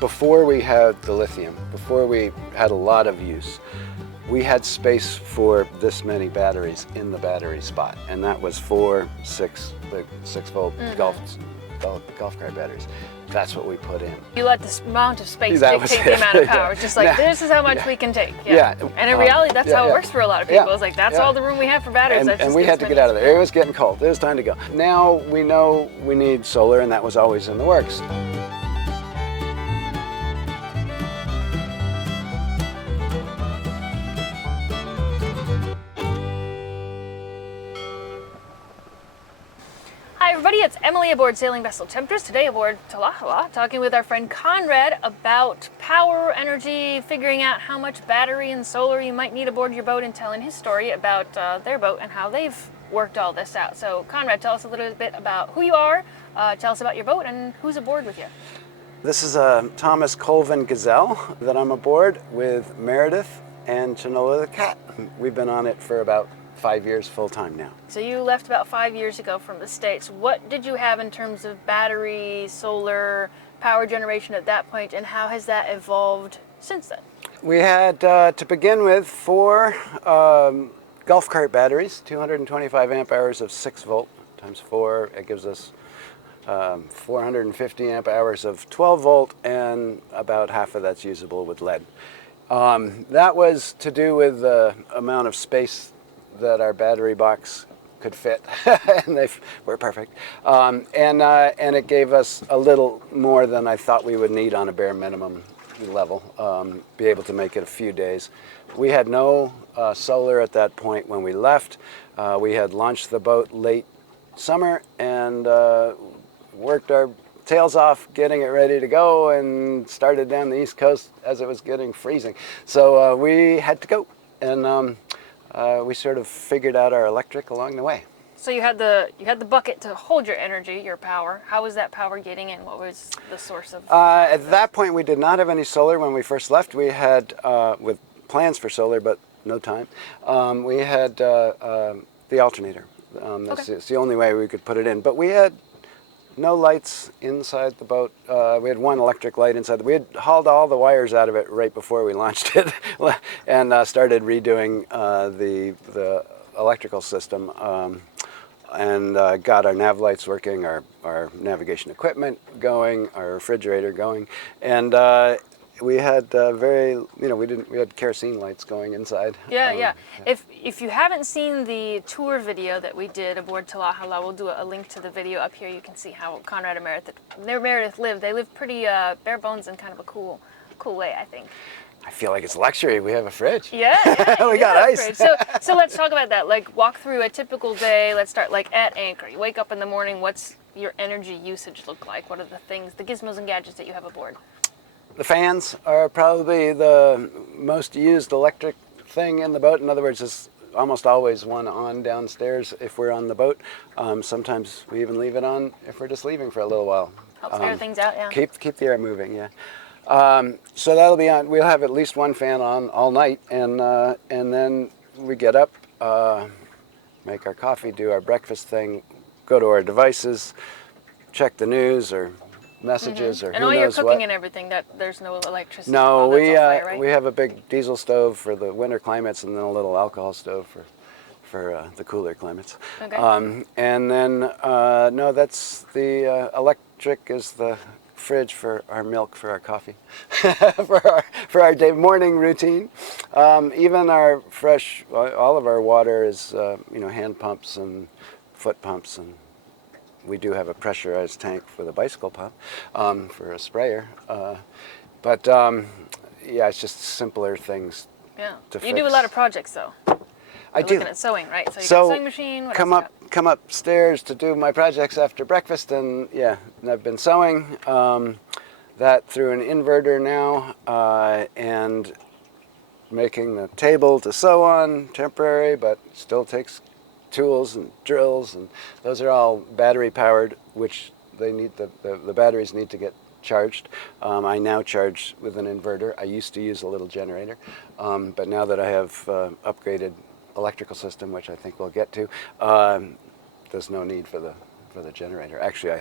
Before we had the lithium, before we had a lot of use, we had space for this many batteries in the battery spot, and that was 4, 6, the 6-volt golf cart batteries. That's what we put in. You let the amount of space dictate the amount of power. Just like, this is how much we can take. And in reality, that's how it works for a lot of people. It's like, that's all the room we have for batteries. And we had to get out of there. It was getting cold. It was time to go. Now we know we need solar, and that was always in the works. Hi everybody, it's Emily aboard Sailing Vessel Temptress, today aboard Talahala, talking with our friend Conrad about power, energy, figuring out how much battery and solar you might need aboard your boat, and telling his story about their boat and how they've worked all this out. So Conrad, tell us a little bit about who you are, tell us about your boat and who's aboard with you. This is a Thomas Colvin Gazelle that I'm aboard with Meredith and Chinola the cat. We've been on it for about 5 years full time now. So you left about 5 years ago from the States. What did you have in terms of battery, solar, power generation at that point, and how has that evolved since then? We had, to begin with, 4 golf cart batteries, 225 amp hours of 6 volt times 4. It gives us 450 amp hours of 12 volt, and about half of that's usable with lead. That was to do with the amount of space that our battery box could fit, and they were perfect. And it gave us a little more than I thought we would need on a bare minimum level, be able to make it a few days. We had no solar at that point when we left. We had launched the boat late summer and worked our tails off getting it ready to go, and started down the East Coast as it was getting freezing. So we had to go, and we sort of figured out our electric along the way. So you had the bucket to hold your energy, your power. How was that power getting in? What was the source of? At that point, we did not have any solar when we first left. We had with plans for solar, but no time. We had the alternator. It's the only way we could put it in. But we had no lights inside the boat. We had one electric light inside. We had hauled all the wires out of it right before we launched it, and started redoing the electrical system, and got our nav lights working, our navigation equipment going, our refrigerator going, and we had we had kerosene lights going inside. Yeah. If you haven't seen the tour video that we did aboard Talahala, we'll do a link to the video up here. You can see how Conrad and Meredith live. They live pretty bare bones in kind of a cool way, I think. I feel like it's luxury. We have a fridge. Yeah, we got ice. So let's talk about that. Like, walk through a typical day. Let's start like at anchor. You wake up in the morning. What's your energy usage look like? What are the things, the gizmos and gadgets that you have aboard? The fans are probably the most used electric thing in the boat. In other words, there's almost always one on downstairs if we're on the boat. Sometimes we even leave it on if we're just leaving for a little while. Helps air things out, yeah. Keep the air moving, yeah. So that'll be on. We'll have at least one fan on all night, and then we get up, make our coffee, do our breakfast thing, go to our devices, check the news or messages or who knows what. And all your cooking and everything, that there's no electricity. No, we right? we have a big diesel stove for the winter climates, and then a little alcohol stove for the cooler climates. Okay. And then no, that's the electric is the fridge for our milk, for our coffee, for our day morning routine. Even our all of our water is hand pumps and foot pumps, and we do have a pressurized tank with a bicycle pump for a sprayer. But yeah, it's just simpler things. Yeah. To You fix. do a lot of projects though. I do. Looking at sewing, right? So you got a sewing machine. What else Come upstairs to do my projects after breakfast, and yeah, and I've been sewing that through an inverter now, and making the table to sew on, temporary, but still takes tools and drills, and those are all battery powered, which they need the batteries need to get charged. I now charge with an inverter. I used to use a little generator, but now that I have upgraded electrical system, which I think we'll get to, there's no need for the generator. Actually, I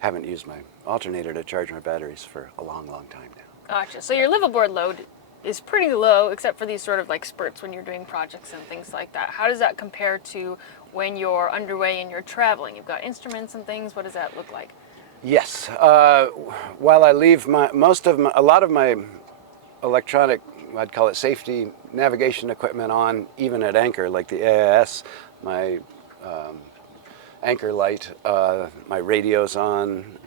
haven't used my alternator to charge my batteries for a long, long time now. Gotcha. So your liveaboard load is pretty low, except for these sort of like spurts when you're doing projects and things like that. How does that compare to when you're underway and you're traveling? You've got instruments and things. What does that look like? Yes. While I leave a lot of my electronic, I'd call it safety navigation equipment on, even at anchor, like the AIS, my anchor light, my radio's on.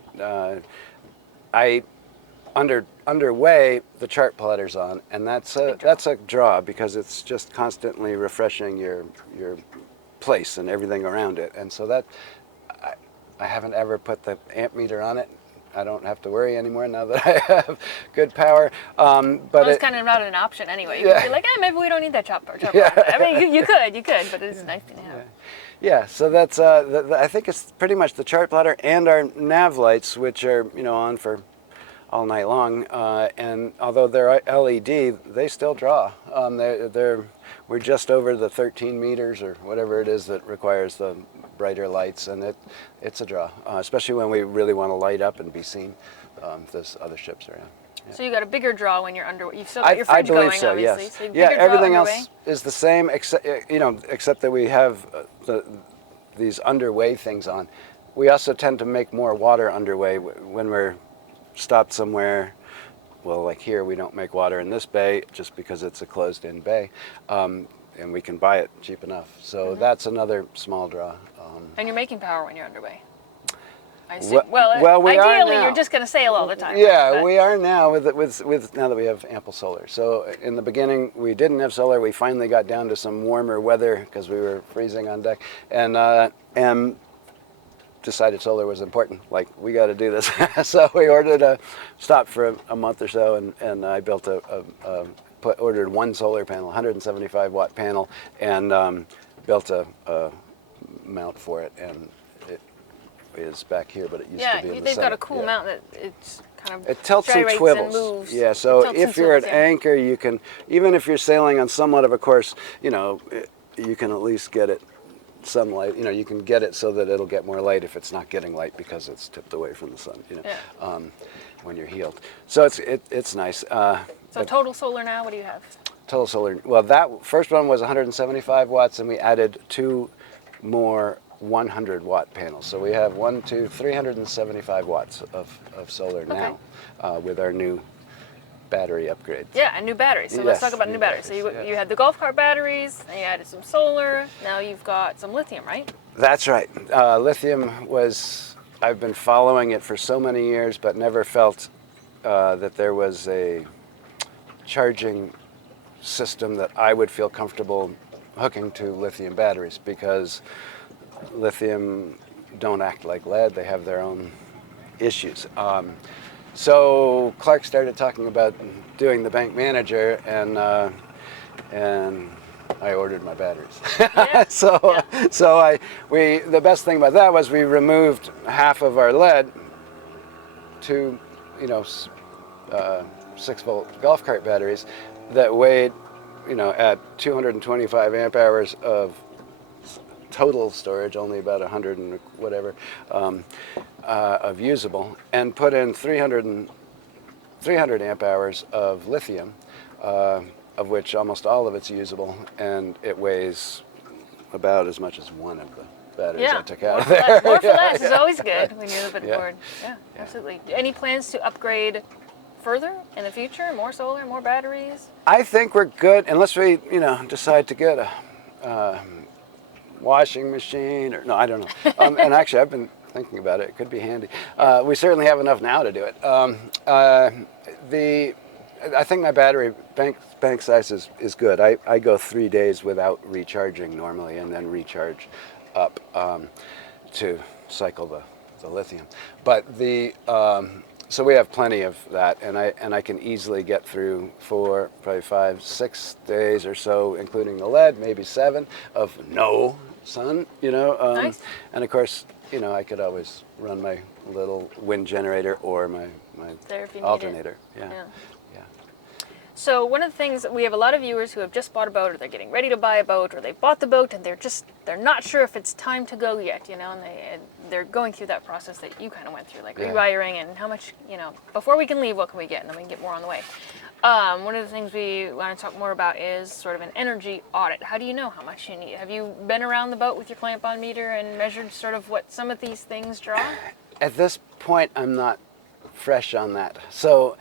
Underway, the chart plotter's on, and that's a draw because it's just constantly refreshing your place and everything around it. And so that I haven't ever put the amp meter on it. I don't have to worry anymore now that I have good power. But it's kind of not an option anyway. You Yeah. could be like, maybe we don't need that chopper. Yeah. I mean, you could, but it's nice to have. Yeah, so that's I think it's pretty much the chart plotter and our nav lights, which are on for all night long. And although they're LED, they still draw. We're just over the 13 meters or whatever it is that requires the brighter lights, and it's a draw, especially when we really want to light up and be seen. There's other ships around. Yeah. So you got a bigger draw when you're underway. You've still got your fridge I believe going, so, obviously. yes. So Yeah, bigger draw everything underway. else is the same, except that we have these underway things on. We also tend to make more water underway when we're stopped somewhere. Well, like here, we don't make water in this bay just because it's a closed-in bay, and we can buy it cheap enough. So that's another small draw. And you're making power when you're underway. I see. Well, we are ideally, now. you're just going to sail all the time. Yeah, but we are now with now that we have ample solar. So in the beginning, we didn't have solar. We finally got down to some warmer weather because we were freezing on deck, and decided solar was important. Like, we got to do this. So we stopped for a month or so, and I built ordered one solar panel, 175 watt panel, and built a mount for it, and it is back here, but it used to be in the they've got center. a cool mount that it's kind of it tilts and gyrates swivels. and moves. Yeah, so It tilts if and you're at swivels, yeah. anchor, you can, even if you're sailing on somewhat of a course, you can at least get it some light. You can get it so that it'll get more light if it's not getting light because it's tipped away from the sun. When you're heeled. So it's nice. So total solar now, what do you have? Total solar. Well, that first one was 175 watts, and we added 2 more 100 watt panels. So we have 375 watts of solar now with our new battery upgrades. Yeah, a new battery. So let's talk about new batteries. So you had the golf cart batteries, and you added some solar. Now you've got some lithium, right? That's right. Lithium I've been following it for so many years, but never felt that there was a charging system that I would feel comfortable hooking to lithium batteries, because lithium don't act like lead. They have their own issues. So Clark started talking about doing the BankManager, and I ordered my batteries. Yeah. The best thing about that was we removed half of our lead to 6-volt golf cart batteries that weighed at 225 amp hours of total storage, only about 100 and whatever of usable, and put in 300 amp hours of lithium, of which almost all of it's usable, and it weighs about as much as one of the batteries I took out of there. More for less is always good when you're a bit bored. Yeah, absolutely. Any plans to upgrade further in the future? More solar, more batteries? I think we're good, unless we, decide to get a washing machine, or no, I don't know. And actually, I've been thinking about it. It could be handy. We certainly have enough now to do it. I think my battery bank size is good. I go 3 days without recharging normally, and then recharge up to cycle the lithium. But so we have plenty of that, and I can easily get through 4, probably 5, 6 days or so, including the lead, maybe 7 of no sun. Nice. And of course, I could always run my little wind generator or my There if you need it. alternator. Yeah. So one of the things that we have a lot of viewers who have just bought a boat, or they're getting ready to buy a boat, or they bought the boat and they're not sure if it's time to go yet, you know, and they're going through that process that you kind of went through, like rewiring and how much, you know, before we can leave, what can we get, and then we can get more on the way. One of the things we want to talk more about is sort of an energy audit. How do you know how much you need? Have you been around the boat with your clamp-on meter and measured sort of what some of these things draw? At this point, I'm not fresh on that. So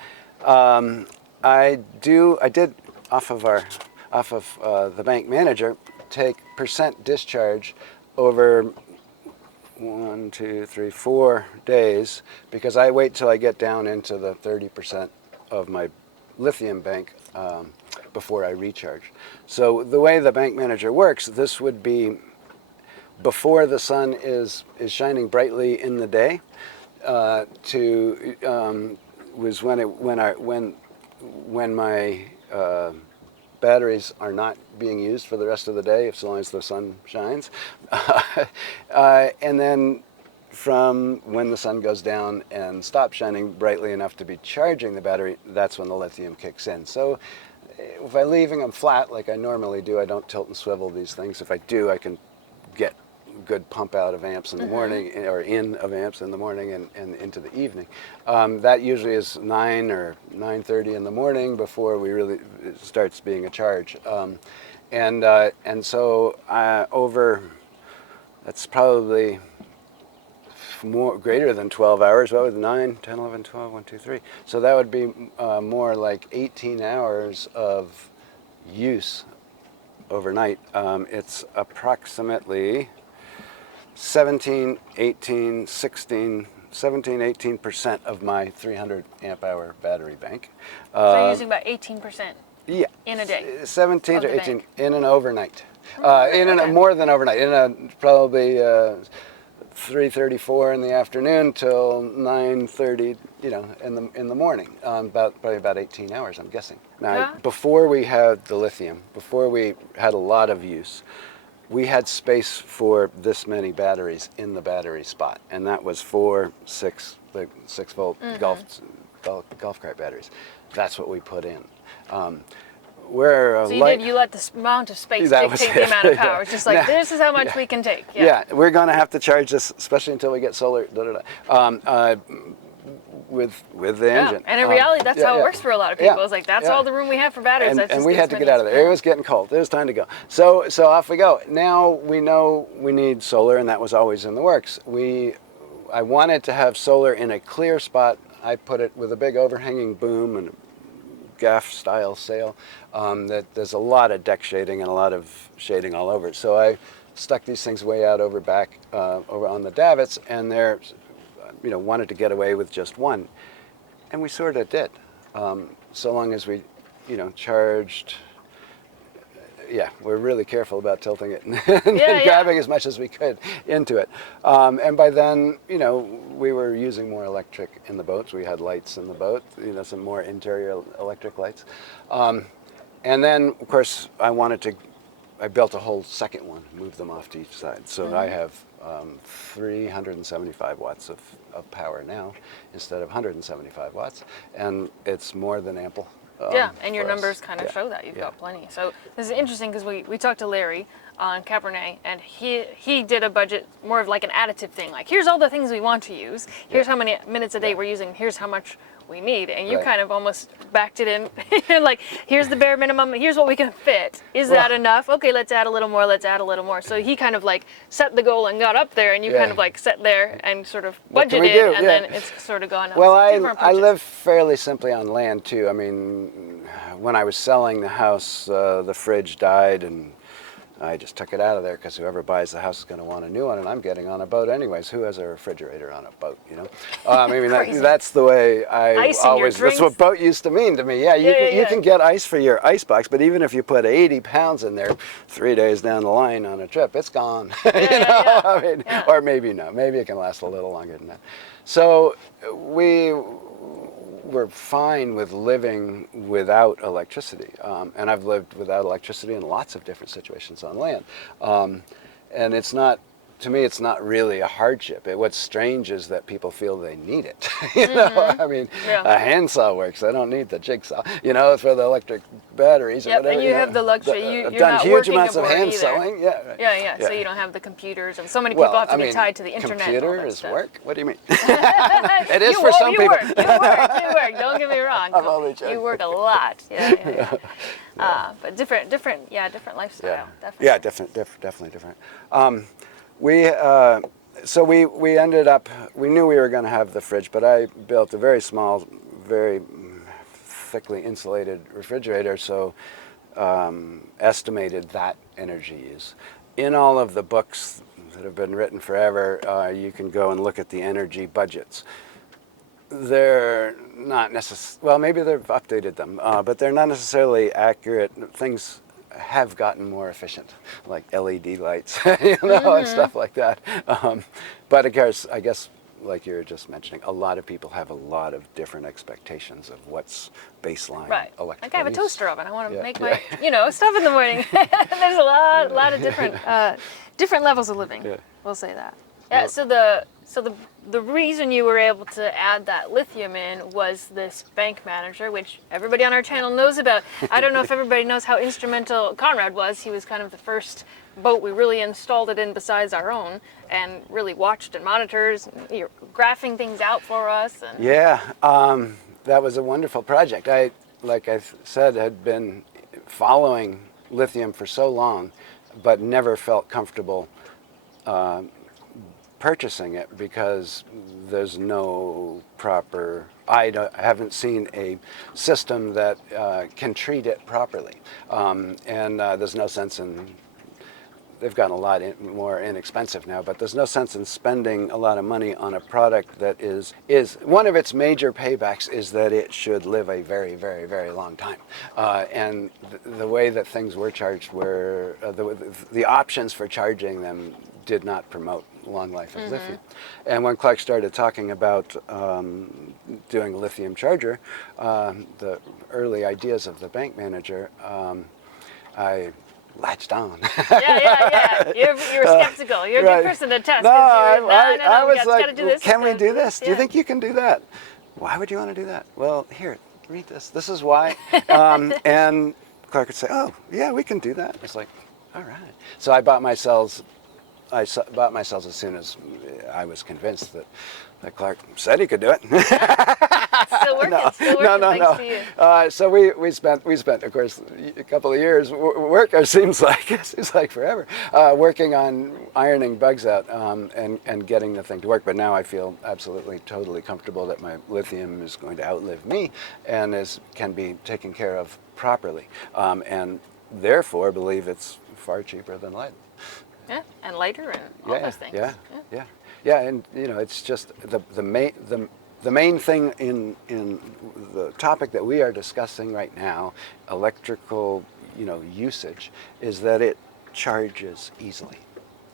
I did off of the BankManager take percent discharge over 1, 2, 3, 4 days, because I wait till I get down into the 30% of my lithium bank before I recharge. So the way the BankManager works, this would be before the sun is shining brightly in the day. Was when my batteries are not being used for the rest of the day, as long as the sun shines, and then from when the sun goes down and stops shining brightly enough to be charging the battery, that's when the lithium kicks in. So if I'm leaving them flat like I normally do, I don't tilt and swivel these things. If I do, I can get good pump out of amps in the morning, or in of amps in the morning and into the evening. That usually is 9 or 9:30 in the morning before it starts being a charge. And so that's probably greater than 12 hours. What was 9, 10, 11, 12, 1, 2, 3. So that would be more like 18 hours of use overnight. It's approximately 18% of my 300 amp hour battery bank. So you're using about 18% in a day? 17 to 18 in an overnight. More than overnight. Probably 3:34 in the afternoon till 9:30, in the morning. Probably about 18 hours, I'm guessing. Now, before we had the lithium, before we had a lot of use, we had space for this many batteries in the battery spot, and that was 4, 6 volt golf cart batteries. That's what we put in. You let the amount of space dictate the amount of power. It's just like, this is how much we can take. Yeah, we're going to have to charge this, especially until we get solar. With the engine. And in reality, that's how it works for a lot of people. It's like, that's all the room we have for batteries. And we had to get out of there. It was getting cold. It was time to go. So off we go. Now we know we need solar, and that was always in the works. I wanted to have solar in a clear spot. I put it with a big overhanging boom and a gaff-style sail. That there's a lot of deck shading and a lot of shading all over it. So I stuck these things way out over on the davits, and they're wanted to get away with just one, and we sort of did, so long as we, charged. We're really careful about tilting it and grabbing as much as we could into it, and by then, we were using more electric in the boats. We had lights in the boat, some more interior electric lights, and then, of course, I built a whole second one, moved them off to each side, so I have 375 watts of power now instead of 175 watts, and it's more than ample. And your numbers kind of show that you've got plenty. So this is interesting because we talked to Larry on Cabernet, and he did a budget more of like an additive thing. Like, here's all the things we want to use. Here's how many minutes a day we're using. Here's how much we need. And you kind of almost backed it in. Like, here's the bare minimum. Here's what we can fit. Is that enough? Okay, let's add a little more. Let's add a little more. So he kind of like set the goal and got up there, and you kind of like sat there and sort of budgeted, and then it's sort of gone up. Well, I live fairly simply on land too. I mean, when I was selling the house, the fridge died, and I just took it out of there because whoever buys the house is going to want a new one, and I'm getting on a boat anyways. Who has a refrigerator on a boat, I mean, that's the way that's what boat used to mean to me. You can get ice for your ice box, but even if you put 80 pounds in there 3 days down the line on a trip, it's gone. Or maybe not. Maybe it can last a little longer than that. So we're fine with living without electricity, and I've lived without electricity in lots of different situations on land, and it's not to me, it's not really a hardship. What's strange is that people feel they need it. You know, I mean, a handsaw works. I don't need the jigsaw. You know, for the electric batteries or whatever. And you have the luxury. I've you're done not huge working amounts of aboard hand either. sewing. Yeah, right. Yeah. So you don't have the computers, and so many people have to be tied to the internet. Computer and all that is stuff. work. What do you mean? It is for some you people. Work. You work. Don't get me wrong. I'm only joking. You work a lot. Yeah. But different lifestyle. Definitely. Yeah, definitely different. So we ended up, we knew we were going to have the fridge, but I built a very small, very thickly insulated refrigerator, so estimated that energy use. In all of the books that have been written forever, you can go and look at the energy budgets. They're not necessarily, well, maybe they've updated them, but they're not necessarily accurate. Things have gotten more efficient, like LED lights, you know, and stuff like that. But of course, I guess, like you were just mentioning, a lot of people have a lot of different expectations of what's baseline electrical Like I have a use. toaster oven. I want to make my, stuff in the morning. There's a lot of different levels of living. Yeah. We'll say that. Yeah. So the reason you were able to add that lithium in was this BankManager, which everybody on our channel knows about. I don't know if everybody knows how instrumental Conrad was. He was kind of the first boat we really installed it in besides our own, and really watched and monitors, and you're graphing things out for us. And yeah, that was a wonderful project. Like I said, had been following lithium for so long, but never felt comfortable purchasing it because there's no proper, I haven't seen a system that can treat it properly. And there's no sense in, they've gotten a lot more inexpensive now, but there's no sense in spending a lot of money on a product that is one of its major paybacks is that it should live a very, very, very long time. And the way that things were charged were, the options for charging them did not promote long life of lithium. And when Clark started talking about doing a lithium charger, the early ideas of the BankManager, I latched on. Yeah. You were skeptical. You're a good person to test. No, I was like, like, can we do this? Do you think you can do that? Why would you want to do that? Well, here, read this. This is why. And Clark would say, oh, yeah, we can do that. It's like, all right. So I bought my cells as soon as I was convinced that Clark said he could do it. Still working. No. Thanks to you. So we spent, of course, a couple of years. It seems like forever, working on ironing bugs out and getting the thing to work. But now I feel absolutely, totally comfortable that my lithium is going to outlive me and can be taken care of properly, and therefore believe it's far cheaper than lead. Yeah, and lighter and all those things. Yeah, and it's just the main thing in the topic that we are discussing right now, electrical, usage, is that it charges easily.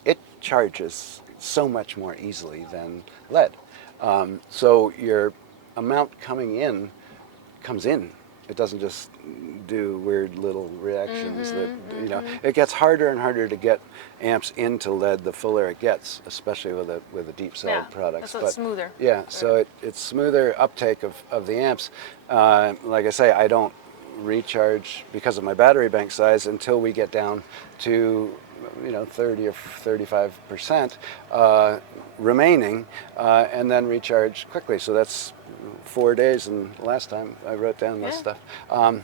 It charges so much more easily than lead. So your amount comes in. It doesn't just do weird little reactions It gets harder and harder to get amps into lead the fuller it gets, especially with a deep cell products. So it's smoother. Yeah, so it's smoother uptake of the amps. Like I say, I don't recharge because of my battery bank size until we get down to 30 or 35% remaining, and then recharge quickly. So that's 4 days, and last time I wrote down this stuff. And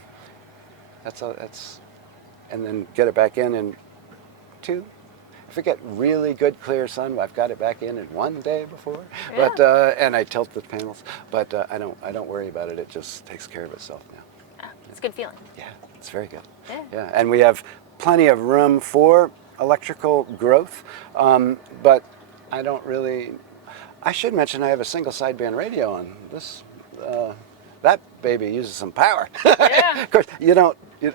then get it back in 2. If we get really good clear sun, I've got it back in 1 day before. Yeah. But and I tilt the panels, but I don't worry about it. It just takes care of itself now. It's a good feeling. Yeah, it's very good. Yeah. And we have plenty of room for electrical growth, but I don't really. I should mention I have a single sideband radio on this. That baby uses some power. Yeah. Of course,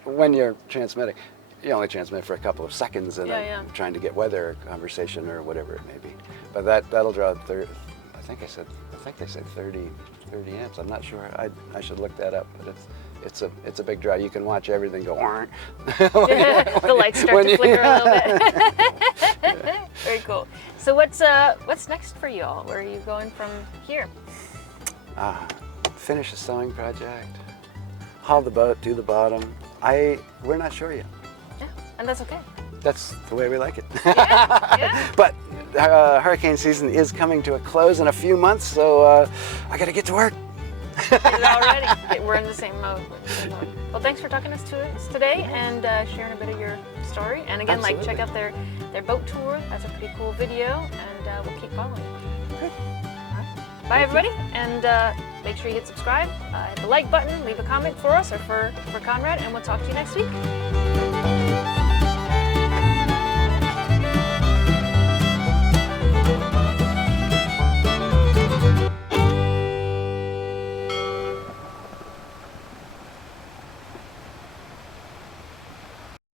when you're transmitting, you only transmit for a couple of seconds, and trying to get weather conversation or whatever it may be. But that'll draw I think they said 30 30 amps. I'm not sure. I should look that up, but it's a big draw. You can watch everything go. The lights start to flicker a little bit. Very cool. So what's next for you all? Where are you going from here? Finish a sewing project, haul the boat, do the bottom. We're not sure yet. Yeah, and that's okay. That's the way we like it. Yeah. But hurricane season is coming to a close in a few months, so I got to get to work. Get it already. We're in the same mode. Well, thanks for talking to us today and sharing a bit of your story. And again, Absolutely. check out their boat tour. That's a pretty cool video, and we'll keep following. Good. All right. Bye, everybody, and make sure you hit subscribe, hit the like button, leave a comment for us or for Conrad, and we'll talk to you next week.